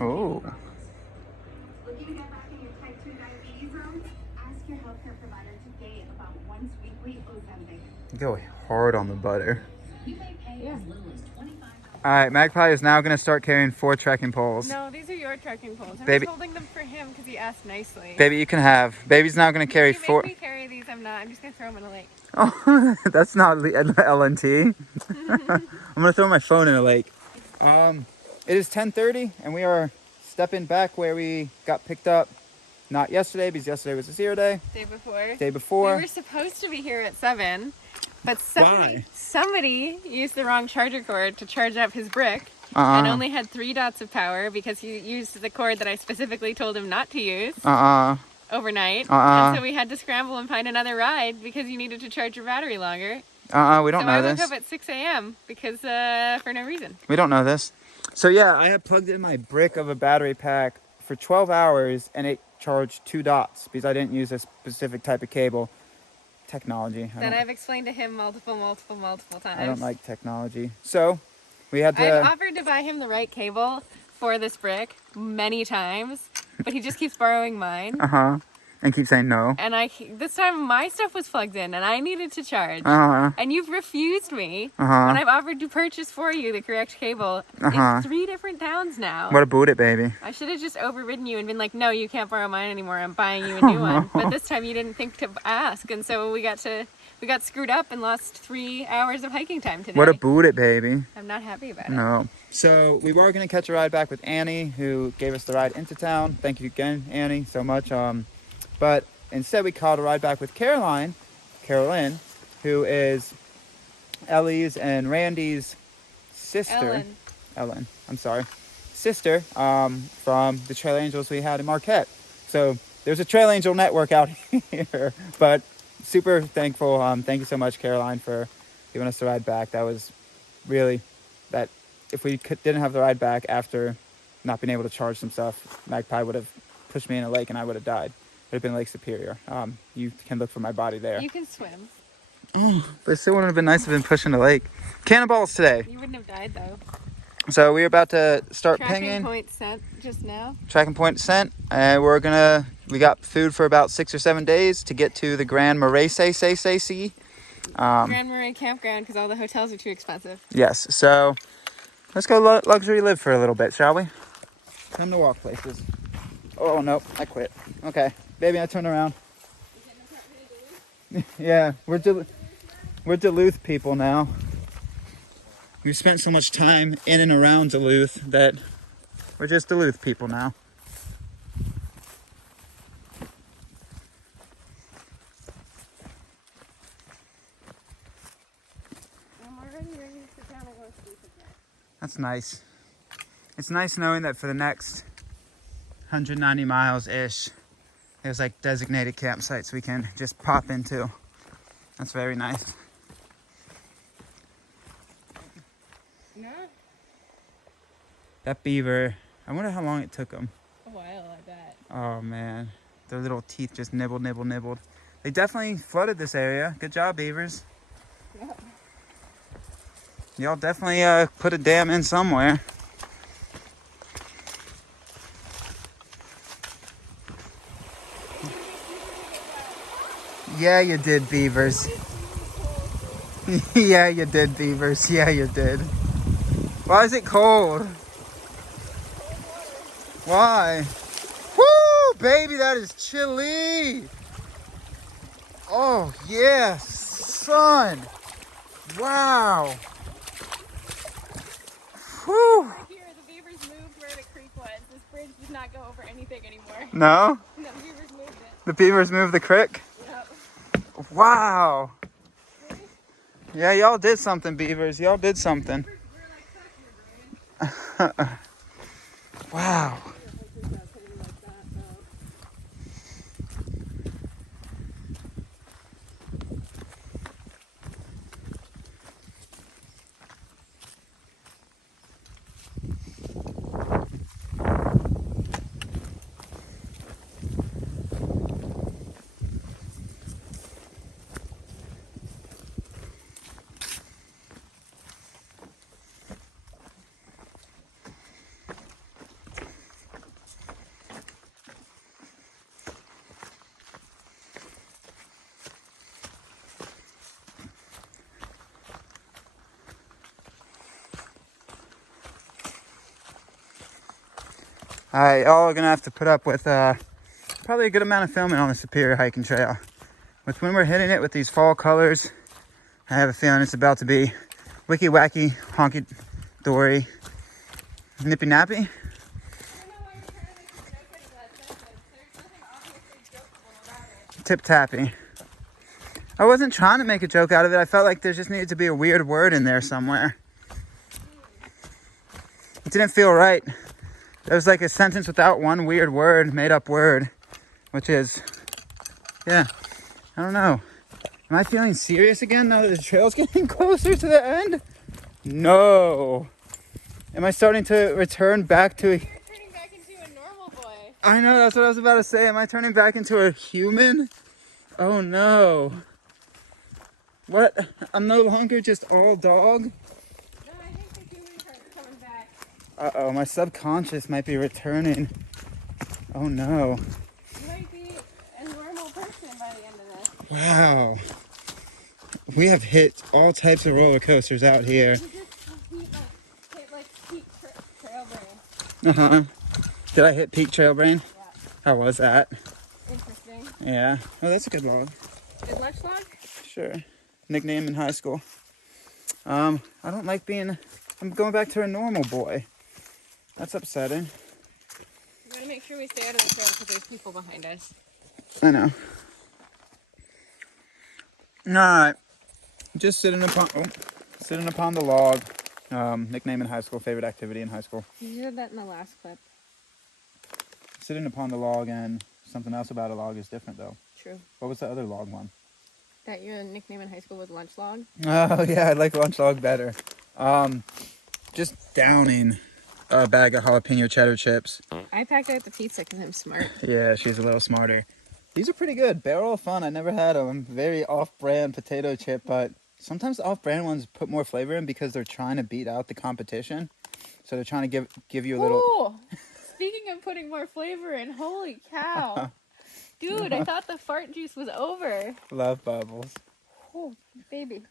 Oh. Looking to get back in your type 2 diabetes zone? Ask your healthcare provider today about once weekly Ozempic. You go hard on the butter. You may pay as little as $25. All right, Magpie is now going to start carrying 4 trekking poles. No, these are your trekking poles. I'm Baby, just holding them for him because he asked nicely. Baby, you can have. Baby's now going to carry 4. You make me carry these. I'm not. I'm just going to throw them in a lake. Oh, that's not LNT. I'm going to throw my phone in a lake. It is 10:30 and we are stepping back where we got picked up. Not yesterday because yesterday was a 0 day. Day before. We were supposed to be here at 7, but somebody used the wrong charger cord to charge up his brick and only had 3 dots of power because he used the cord that I specifically told him not to use overnight. And so we had to scramble and find another ride because you needed to charge your battery longer. We don't know this. So I woke up at 6 a.m. because for no reason. We don't know this. So yeah, I had plugged in my brick of a battery pack for 12 hours and it charged 2 dots because I didn't use a specific type of cable. Technology. That I've explained to him multiple times. I don't like technology. So we had to... I've offered to buy him the right cable for this brick many times, but he just keeps borrowing mine. And keep saying no. And this time my stuff was plugged in and I needed to charge. And you've refused me when I've offered to purchase for you the correct cable in 3 different towns now. What a boot it, baby. I should have just overridden you and been like, no, you can't borrow mine anymore. I'm buying you a new one. But this time you didn't think to ask. And so we got screwed up and lost 3 hours of hiking time today. What a boot it, baby. I'm not happy about it. No. So we were going to catch a ride back with Annie, who gave us the ride into town. Thank you again, Annie, so much. But instead we called a ride back with Carolyn, who is Ellie's and Randy's sister. Ellen, I'm sorry. Sister from the Trail Angels we had in Marquette. So there's a Trail Angel network out here. But super thankful. Thank you so much, Caroline, for giving us the ride back. That was really that if we didn't have the ride back after not being able to charge some stuff, Magpie would have pushed me in a lake and I would have died. It would have been Lake Superior. You can look for my body there. You can swim. But it still wouldn't have been nice to have been pushing a lake. Cannonballs today. You wouldn't have died though. So we're about to start Tracking pinging. point sent just now. Tracking point sent. And we got food for about 6 or 7 days to get to the Grand Marais Grand Marais campground because all the hotels are too expensive. Yes. So let's go luxury live for a little bit, shall we? Time to walk places. Oh, no, I quit. Okay. Baby, I turned around. Yeah, we're Duluth people now. We've spent so much time in and around Duluth that we're just Duluth people now. I'm already ready to sit down and go to sleep again. That's nice. It's nice knowing that for the next 190 miles-ish, there's like designated campsites we can just pop into. That's very nice. No. That beaver, I wonder how long it took them. A while, I bet. Oh man, their little teeth just nibbled. They definitely flooded this area. Good job, beavers. Yep. Y'all definitely put a dam in somewhere. Yeah, you did, beavers. Yeah, you did, beavers. Yeah, you did. Why is it cold? Why? Woo, baby, that is chilly. Oh, yes, son. Wow. Whew. Right here, the beavers moved where the creek was. This bridge does not go over anything anymore. No? No, the beavers moved it. The beavers moved the creek? Yep. Wow. Yeah, y'all did something, beavers. Y'all did something. Wow. Alright, y'all are gonna have to put up with probably a good amount of filming on the Superior Hiking Trail. With when we're hitting it with these fall colors, I have a feeling it's about to be wicky wacky, honky dory, nippy nappy. Tip tappy. I wasn't trying to make a joke out of it. I felt like there just needed to be a weird word in there somewhere. It didn't feel right. It was like a sentence without one weird word, made up word, which is, yeah, I don't know. Am I feeling serious again now that the trail's getting closer to the end? No. Am I starting to return back to You're turning back into a normal boy. I know, that's what I was about to say. Am I turning back into a human? Oh no. What? I'm no longer just all dog? No, I think the human part's coming back. Uh-oh, my subconscious might be returning. Oh no. You might be a normal person by the end of this. Wow. We have hit all types of roller coasters out here. You just hit peak trail brain. Uh-huh. Did I hit peak trail brain? Yeah. How was that? Interesting. Yeah. Oh, that's a good log. Good lunch log? Sure. Nickname in high school. I don't like being... I'm going back to a normal boy. That's upsetting. We gotta make sure we stay out of the trail because there's people behind us. I know. Alright. Just sitting upon the log. Nickname in high school, favorite activity in high school. You said that in the last clip. Sitting upon the log and something else about a log is different though. True. What was the other log one? That your nickname in high school was lunch log? Oh yeah, I like lunch log better. Just downing a bag of jalapeno cheddar chips. I packed out the pizza because I'm smart. Yeah, she's a little smarter. These are pretty good. Barrel of Fun. I never had them. Very off-brand potato chip, but sometimes the off-brand ones put more flavor in because they're trying to beat out the competition. So they're trying to give you a little... Oh, speaking of putting more flavor in, holy cow. Dude, I thought the fart juice was over. Love bubbles. Oh, baby.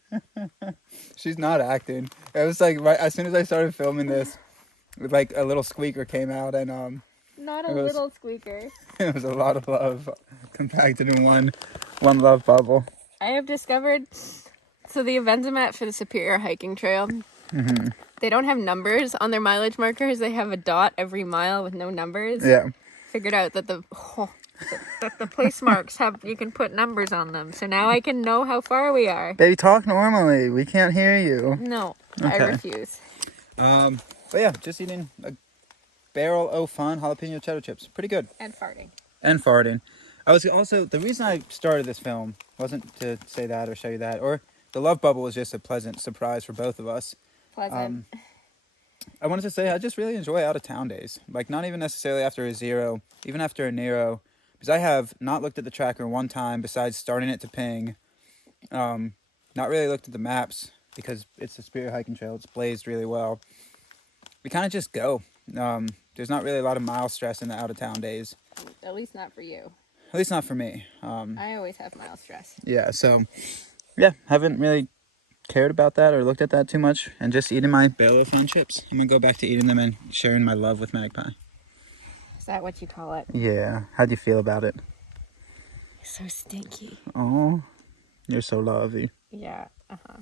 She's not acting. It was like right as soon as I started filming this, like a little squeaker came out and Not a little squeaker. it was a lot of love compacted in one love bubble. I have discovered, so the events I'm at for the Superior Hiking Trail, they don't have numbers on their mileage markers. They have a dot every mile with no numbers. Yeah. Figured out that the place marks you can put numbers on them. So now I can know how far we are. Baby, talk normally. We can't hear you. No, Okay. I refuse. But yeah, just eating a Barrel of Fun jalapeno cheddar chips. Pretty good. And farting. And farting. I was also, the reason I started this film wasn't to say that or show you that, or the love bubble was just a pleasant surprise for both of us. Pleasant. I wanted to say I just really enjoy out of town days. Like not even necessarily after a zero, even after a Nero. Because I have not looked at the tracker one time besides starting it to ping. Not really looked at the maps because it's a Superior Hiking Trail. It's blazed really well. We kind of just go. There's not really a lot of mile stress in the out of town days. At least not for you. At least not for me. I always have mile stress. Yeah, so yeah, haven't really cared about that or looked at that too much. And just eating my Barrel of Fun chips. I'm going to go back to eating them and sharing my love with Magpie. Is that what you call it? Yeah. How'd you feel about it? So stinky. Oh, you're so lovey. Yeah, uh-huh.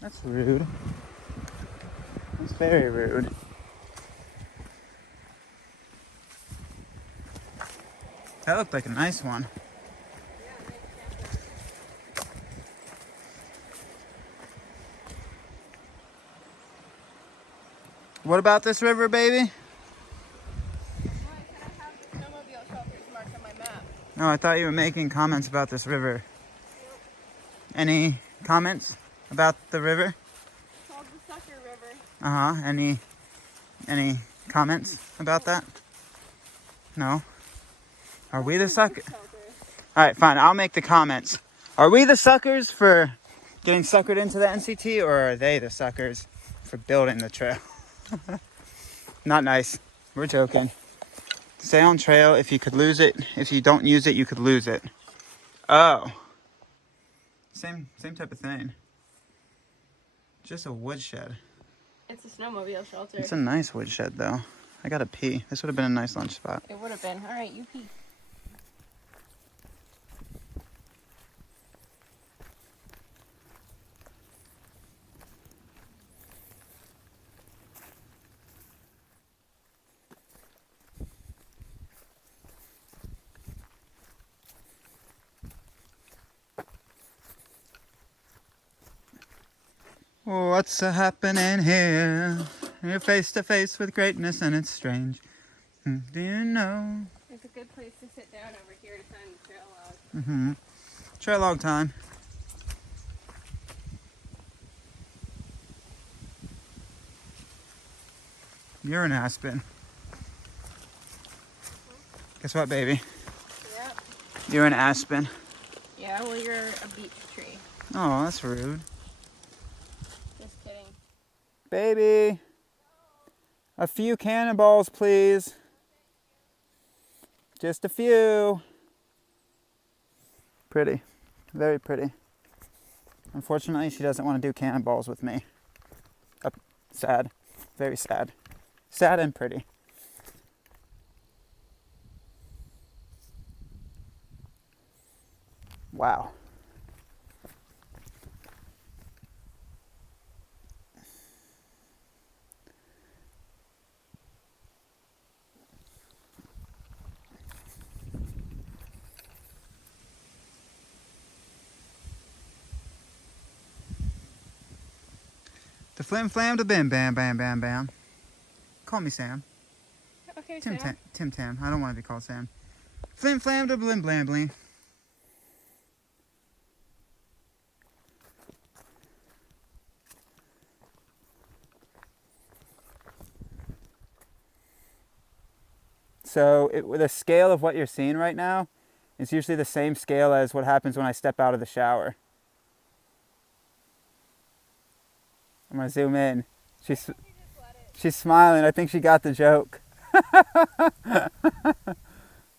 That's rude. That's very rude. That looked like a nice one. What about this river, baby? No, I thought you were making comments about this river. Any comments about the river? It's called the Sucker River. Uh-huh. Any comments about that? No? Are we the suckers? Alright, fine. I'll make the comments. Are we the suckers for getting suckered into the NCT, or are they the suckers for building the trail? Not nice. We're joking. Stay on trail. If you could lose it, if you don't use it, you could lose it. Oh. Same type of thing. Just a woodshed. It's a snowmobile shelter. It's a nice woodshed though. I gotta pee. This would have been a nice lunch spot. It would have been. All right, you pee. What's happening here? You're face to face with greatness and it's strange. Do you know? It's a good place to sit down over here to sign the trail log. Trail log time. You're an aspen. Guess what, baby? Yep. You're an aspen. Yeah, well, you're a beech tree. Oh, that's rude. Just kidding. Baby. A few cannonballs, please. Just a few. Pretty. Very pretty. Unfortunately, she doesn't want to do cannonballs with me. Sad. Very sad. Sad and pretty. Wow. The flim flam, the bam bam bam bam bam. Call me Sam. Okay, Tim Sam. Tam. Tim Tam. I don't want to be called Sam. Flim flam, the blim blam bling. So the scale of what you're seeing right now is usually the same scale as what happens when I step out of the shower. I'm gonna zoom in. She's smiling. I think she got the joke.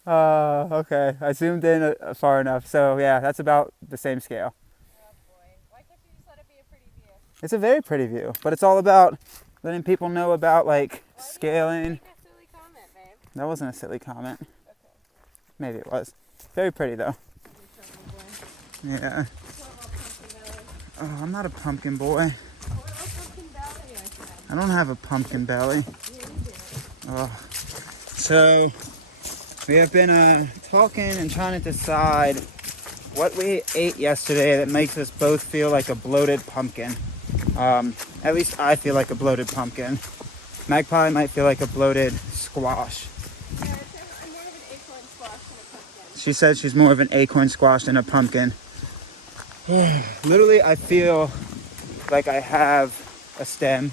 Okay. I zoomed in far enough. So yeah, that's about the same scale. Oh boy. Why can't you just let it be a pretty view? It's a very pretty view, but it's all about letting people know about like scaling. Make a silly comment, babe. That wasn't a silly comment. Okay. Maybe it was. Very pretty though. You're Yeah. Oh, I'm not a pumpkin boy. I don't have a pumpkin belly. Oh. So we have been talking and trying to decide what we ate yesterday that makes us both feel like a bloated pumpkin. At least I feel like a bloated pumpkin. Magpie might feel like a bloated squash. Yeah, I'm more of an acorn squash than a pumpkin. She said she's more of an acorn squash than a pumpkin. Literally, I feel like I have a stem.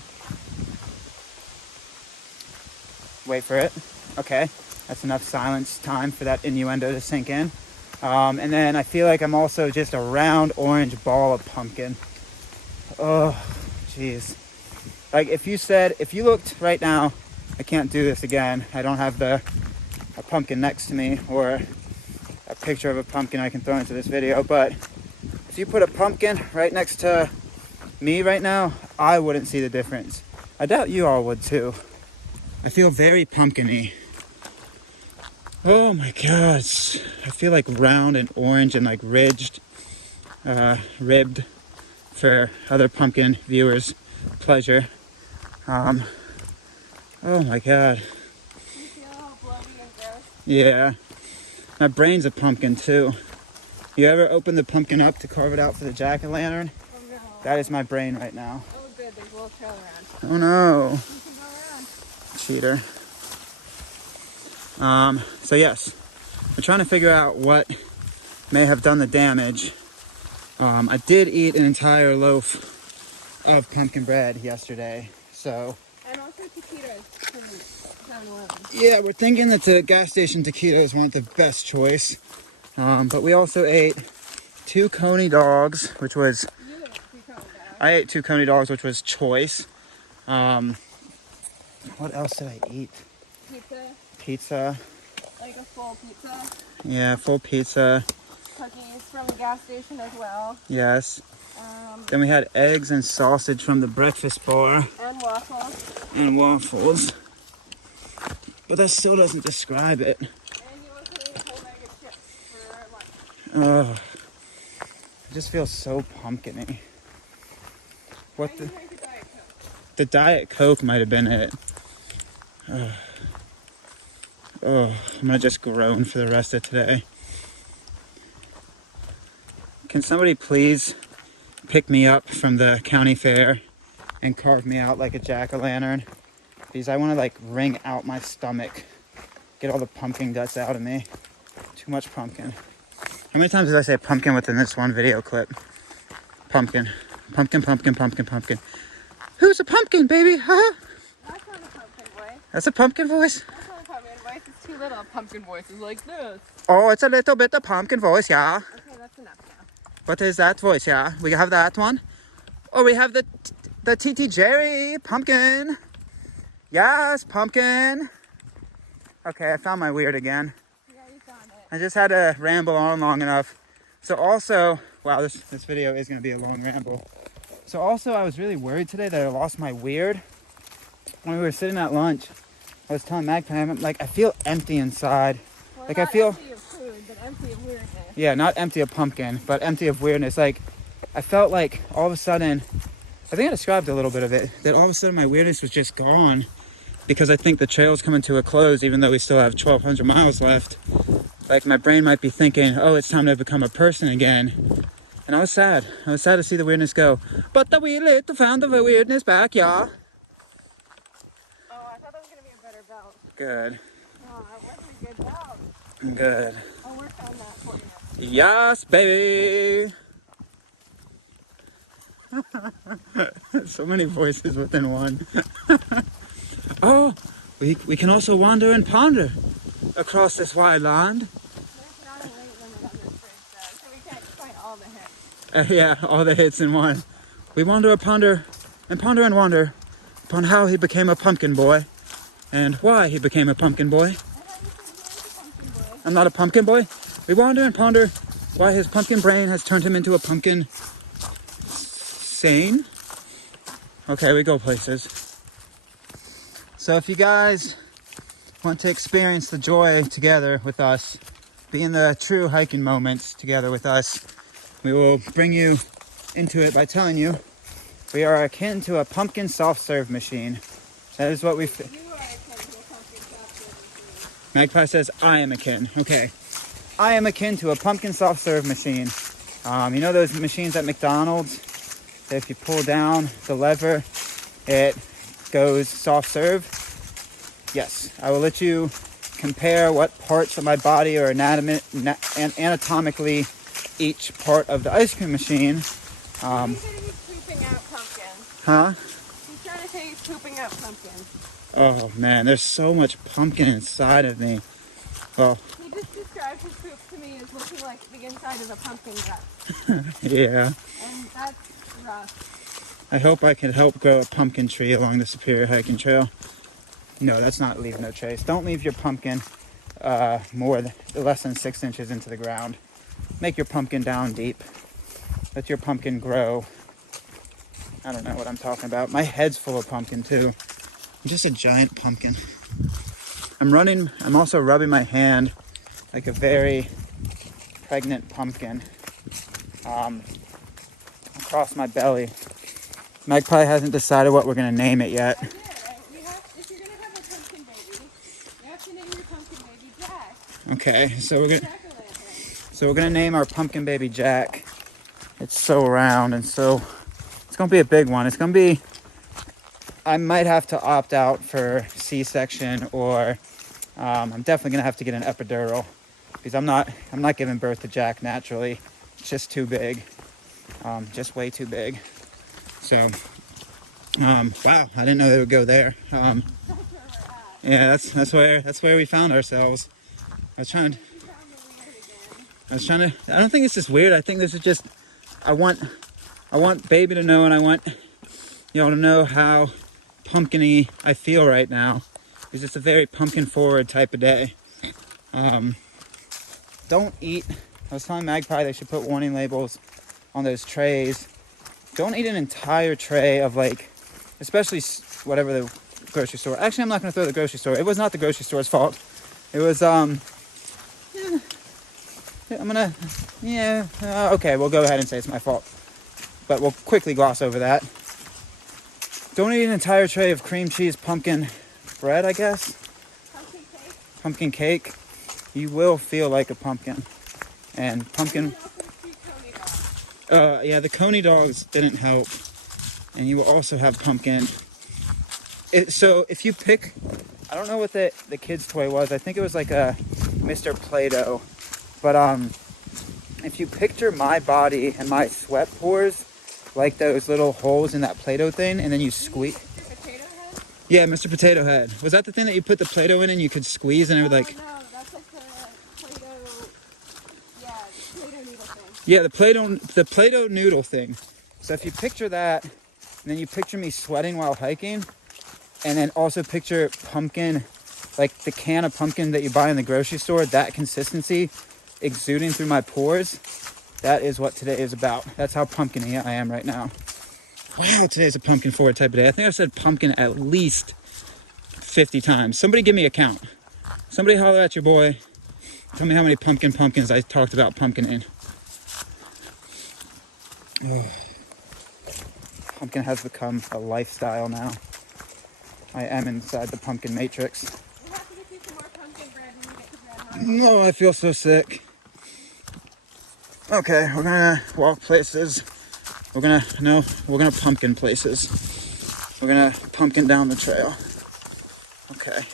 Wait for it. Okay, that's enough silence time for that innuendo to sink in. And then I feel like I'm also just a round orange ball of pumpkin. Oh, jeez. Like if you looked right now, I can't do this again. I don't have a pumpkin next to me or a picture of a pumpkin I can throw into this video, but if you put a pumpkin right next to me right now, I wouldn't see the difference. I doubt you all would too. I feel very pumpkin-y. Oh my god, I feel like round and orange and like ribbed for other pumpkin viewers' pleasure. Oh my god. You feel all bloody and gross? Yeah. My brain's a pumpkin too. You ever open the pumpkin up to carve it out for the jack-o'-lantern? Oh no. That is my brain right now. Oh good, there's a little trail around. Oh no. You can go around. Cheater. So yes, we're trying to figure out what may have done the damage. I did eat an entire loaf of pumpkin bread yesterday, so And also taquitos from 7-Eleven. yeah, we're thinking that the gas station taquitos weren't the best choice. But we also ate 2 coney dogs, which was You ate 2 coney dogs. I ate 2 coney dogs, which was choice. What else did I eat? Pizza, like a full pizza. Yeah, full pizza. Cookies from the gas station as well. Yes. Then we had eggs and sausage from the breakfast bar. And waffles. And waffles. But that still doesn't describe it. And you also ate a whole bag of chips for lunch. Ugh. It just feels so pumpkin-y. What the... The Diet Coke might have been it. Oh, I'm gonna just groan for the rest of today. Can somebody please pick me up from the county fair and carve me out like a jack-o'-lantern? Because I want to like wring out my stomach, get all the pumpkin guts out of me. Too much pumpkin. How many times did I say pumpkin within this one video clip? Pumpkin. Pumpkin, pumpkin, pumpkin, pumpkin. Who's a pumpkin, baby? Huh? That's not a pumpkin voice. That's a pumpkin voice? That's not a pumpkin voice. It's too little pumpkin voices like this. Oh, it's a little bit of pumpkin voice, yeah. Okay, that's enough now. What is that voice, yeah? We have that one. Oh, we have the TT Jerry pumpkin. Yes, pumpkin. Okay, I found my weird again. Yeah, you found it. I just had to ramble on long enough. So also, wow, this video is going to be a long ramble. So also, I was really worried today that I lost my weird. When we were sitting at lunch, I was telling Magpie, I'm like, I feel empty inside. Well, Like not I feel... empty of food, but empty of weirdness. Yeah, not empty of pumpkin, but empty of weirdness. Like, I felt like all of a sudden, I think I described a little bit of it, that all of a sudden my weirdness was just gone. Because I think the trail's coming to a close, even though we still have 1,200 miles left. Like, my brain might be thinking, oh, it's time to become a person again. And I was sad. I was sad to see the weirdness go. But the wee little found the weirdness back, yeah. Oh, I thought that was going to be a better belt. Good. Oh, that wasn't a good belt. Good. I'll work on that for you. Yes, baby. So many voices within one. Oh, we can also wander and ponder across this wide land. There's not a weight limit on this bridge, though, so we can't find all the hits. Yeah, all the hits in one. We wander and ponder and wonder upon how he became a pumpkin boy and why he became a pumpkin boy. I thought you said you were a pumpkin boy. I'm not a pumpkin boy. We wander and ponder why his pumpkin brain has turned him into a pumpkin sane. Okay, we go places. So if you guys want to experience the joy together with us, be in the true hiking moments together with us, we will bring you into it by telling you we are akin to a pumpkin soft-serve machine. That is what we... You are akin to a pumpkin soft-serve machine. Magpie says, I am akin. Okay. I am akin to a pumpkin soft-serve machine. You know those machines at McDonald's? That if you pull down the lever, it goes soft serve. Yes, I will let you compare what parts of my body are anatomically each part of the ice cream machine. He said he's pooping out pumpkins. Huh? He's trying to say he's pooping out pumpkins. Oh man, there's so much pumpkin inside of me. Well, He just described his poop to me as looking like the inside of a pumpkin gut. yeah. And that's rough. I hope I can help grow a pumpkin tree along the Superior Hiking Trail. No, that's not leave no trace. Don't leave your pumpkin less than 6 inches into the ground. Make your pumpkin down deep. Let your pumpkin grow. I don't know what I'm talking about. My head's full of pumpkin too. I'm just a giant pumpkin. I'm also rubbing my hand like a very pregnant pumpkin across my belly. Magpie hasn't decided what we're going to name it yet. I did. If you're going to have a pumpkin baby, you have to name your pumpkin baby Jack. Okay, so we're Jack-o'-lantern. gonna name our pumpkin baby Jack. It's so round and so it's gonna be a big one. It's gonna be. I might have to opt out for C-section, or I'm definitely gonna have to get an epidural because I'm not giving birth to Jack naturally. It's just too big, just way too big. So, wow, I didn't know they would go there. That's where we're at. Yeah, that's where we found ourselves. I don't think this is weird. I think this is just, I want baby to know, and I want y'all to know how pumpkin-y I feel right now. because it's a very pumpkin forward type of day. Don't eat, I was telling Magpie they should put warning labels on those trays. Don't eat an entire tray of like, especially whatever the grocery store. Actually, I'm not going to throw the grocery store. It was not the grocery store's fault. It was, okay, we'll go ahead and say it's my fault. But we'll quickly gloss over that. Don't eat an entire tray of cream cheese pumpkin bread, I guess. Pumpkin cake. Pumpkin cake. You will feel like a pumpkin. And pumpkin... yeah, the Coney dogs didn't help. And you will also have pumpkin. So if you pick... I don't know what the kid's toy was. I think it was like a Mr. Play-Doh. But if you picture my body and my sweat pores like those little holes in that Play-Doh thing, and then you squeeze. Mr. Potato Head? Yeah, Mr. Potato Head. Was that the thing that you put the Play-Doh in and you could squeeze and it would like... No, that's like the Play-Doh, Play-Doh noodle thing. Yeah, the Play-Doh noodle thing. So if you picture that, and then you picture me sweating while hiking, and then also picture pumpkin, like the can of pumpkin that you buy in the grocery store, that consistency exuding through my pores, that is what today is about. That's how pumpkin-y I am right now. Wow, today's a pumpkin forward type of day. I think I've said pumpkin at least 50 times. Somebody give me a count. Somebody holler at your boy. Tell me how many pumpkins I talked about pumpkining. Oh. Pumpkin has become a lifestyle now. I am inside the pumpkin matrix. We'll have to get you some more pumpkin bread when we get to Grand Harbor. No, I feel so sick. Okay, we're gonna walk places. We're gonna pumpkin places. We're gonna pumpkin down the trail. Okay.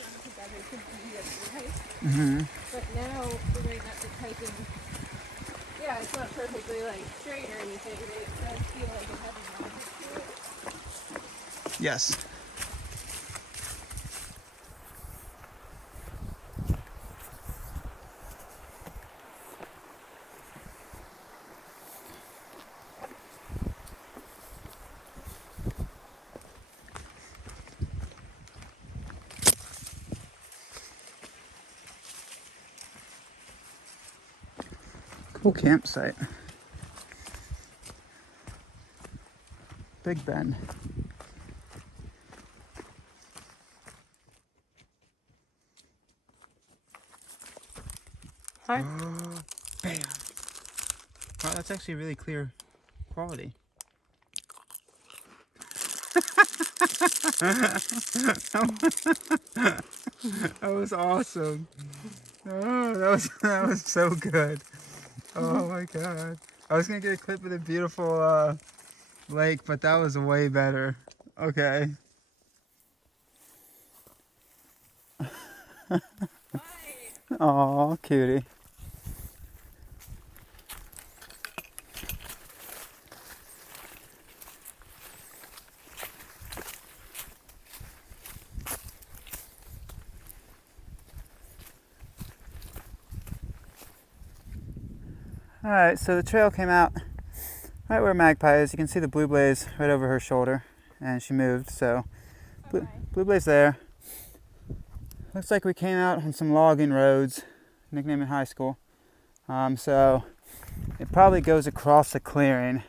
Mm-hmm. But now we're going up this hiking. Yeah, it's not perfectly like straight or anything, but it does feel like it has a mountain to it. Yes. Cool campsite. Big Bend. Hi. Oh, bam. Wow, that's actually really clear quality. That was awesome. Oh, that was so good. Oh my god. I was gonna get a clip of the beautiful lake, but that was way better. Okay. Aw, cutie. Alright, so the trail came out right where Magpie is. You can see the blue blaze right over her shoulder, and she moved, so blue blaze there. Looks like we came out on some logging roads, nickname in high school. So it probably goes across the clearing.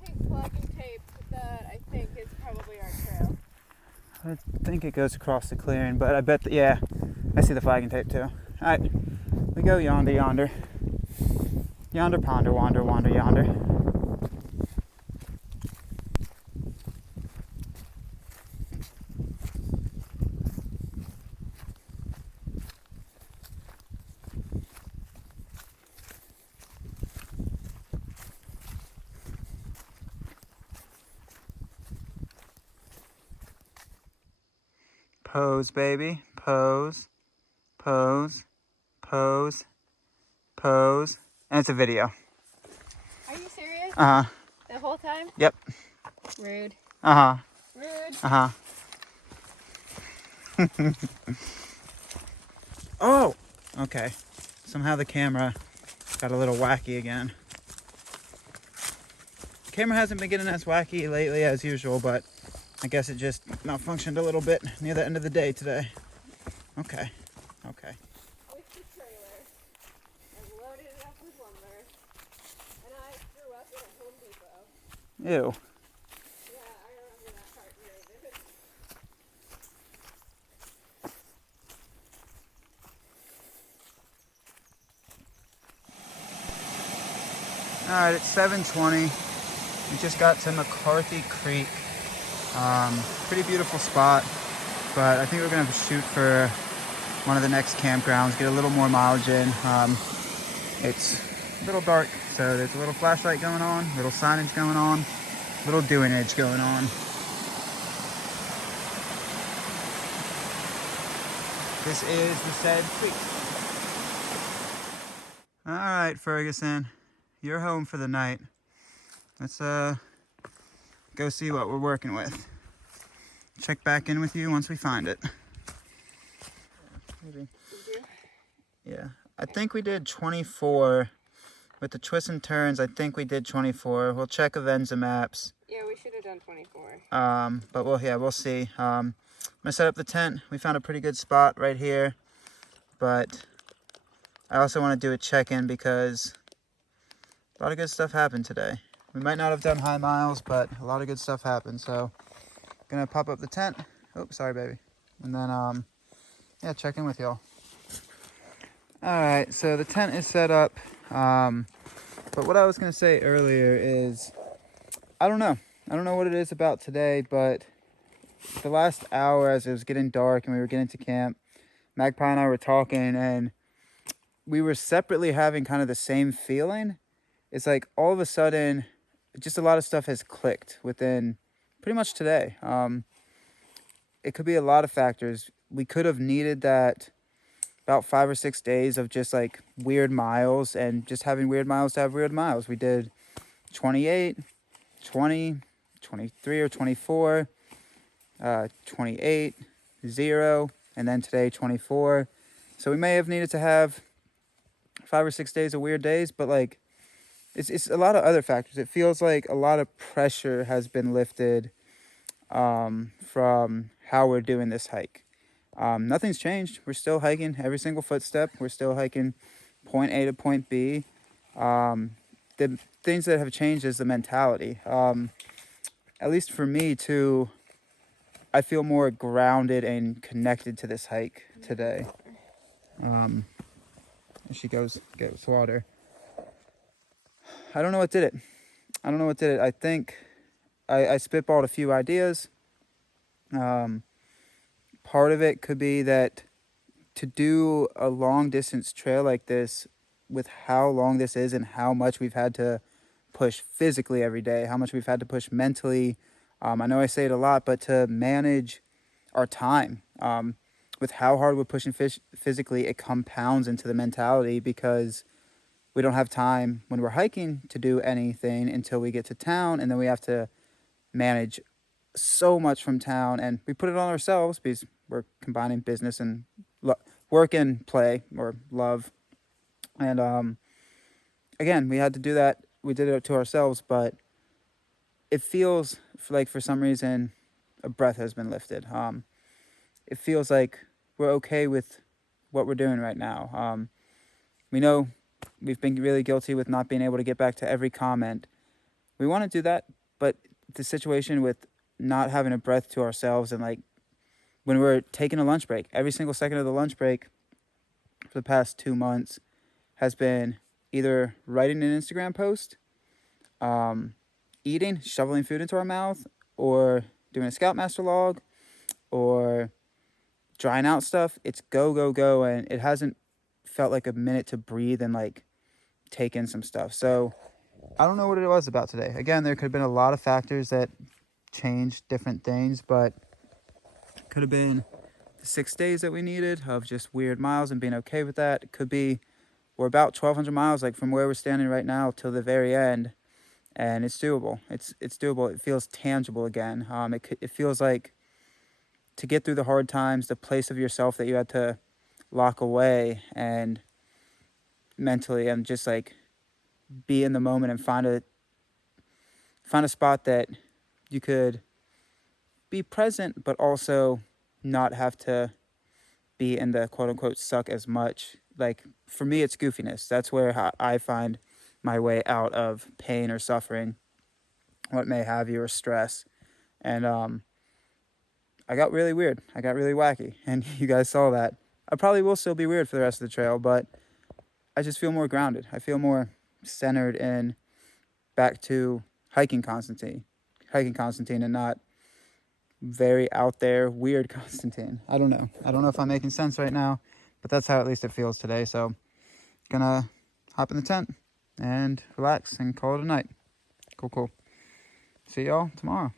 We did some flagging tape that I think is probably our trail. I think it goes across the clearing, but I bet that, yeah, I see the flagging tape too. Alright, we go yonder, yonder. Yonder, ponder, wander, wander, yonder. Pose, baby. Pose. Pose. Pose. Pose. And it's a video. Are you serious? Uh-huh. The whole time? Yep. Rude. Uh-huh. Rude. Uh-huh. Oh! Okay. Somehow the camera got a little wacky again. The camera hasn't been getting as wacky lately as usual, but I guess it just malfunctioned a little bit near the end of the day today. Okay. Okay. With the trailer and loaded it up with lumber, and I threw up at Home Depot. Ew. Yeah, I remember that part very vividly. Alright, it's 7:20. We just got to McCarthy Creek. Pretty beautiful spot, but I think we're gonna have to shoot for one of the next campgrounds, get a little more mileage in. It's a little dark, so there's a little flashlight going on, a little signage going on, a little doingage going on. This is the said creek. All right, Ferguson, you're home for the night. Let's go see what we're working with. Check back in with you once we find it. Maybe. Yeah, I think we did 24 with the twists and turns. I think we did 24. We'll check Avenza maps. Yeah, we should have done 24. But we'll see. I'm gonna set up the tent. We found a pretty good spot right here, but I also want to do a check-in because a lot of good stuff happened today. We might not have done high miles, but a lot of good stuff happened. So gonna pop up the tent. Oh, sorry, baby. And then yeah, check in with y'all. All right, so the tent is set up. But what I was gonna say earlier is, I don't know what it is about today, but the last hour as it was getting dark and we were getting to camp, Magpie and I were talking and we were separately having kind of the same feeling. It's like all of a sudden, just a lot of stuff has clicked within pretty much today. It could be a lot of factors. We could have needed that about 5 or 6 days of just like weird miles and just having weird miles to have weird miles. We did 28, 20, 23 or 24, 28, 0, and then today 24. So we may have needed to have 5 or 6 days of weird days, but like it's a lot of other factors. It feels like a lot of pressure has been lifted from how we're doing this hike. Nothing's changed. We're still hiking every single footstep. We're still hiking point A to point B. The things that have changed is the mentality. At least for me too, I feel more grounded and connected to this hike today. She goes get water. I don't know what did it. I think I spitballed a few ideas. Part of it could be that to do a long distance trail like this, with how long this is and how much we've had to push physically every day, how much we've had to push mentally. I know I say it a lot, but to manage our time, with how hard we're pushing physically, it compounds into the mentality because we don't have time when we're hiking to do anything until we get to town, and then we have to manage so much from town, and we put it on ourselves because we're combining business and work and play or love. And again, we had to do that. We did it to ourselves, but it feels like for some reason a breath has been lifted. It feels like we're okay with what we're doing right now. We know we've been really guilty with not being able to get back to every comment. We want to do that, but the situation with not having a breath to ourselves, and like when we're taking a lunch break, every single second of the lunch break for the past 2 months has been either writing an Instagram post, eating, shoveling food into our mouth, or doing a Scoutmaster log, or drying out stuff. It's go, go, go, and it hasn't felt like a minute to breathe and like take in some stuff. So I don't know what it was about today. Again, there could have been a lot of factors that changed different things, but it could have been the 6 days that we needed of just weird miles and being okay with that. It could be we're about 1,200 miles, like from where we're standing right now till the very end, and it's doable. It's doable. It feels tangible again. It feels like to get through the hard times, the place of yourself that you had to lock away and mentally, and just like be in the moment and find a spot that you could be present, but also not have to be in the quote-unquote suck as much. Like, for me, it's goofiness. That's where I find my way out of pain or suffering, what may have you, or stress. And I got really weird. I got really wacky, and you guys saw that. I probably will still be weird for the rest of the trail, but I just feel more grounded. I feel more centered and back to hiking Constantine, and not very out there weird Constantine. I don't know if I'm making sense right now, but that's how at least it feels today. So gonna hop in the tent and relax and call it a night. Cool. See y'all tomorrow.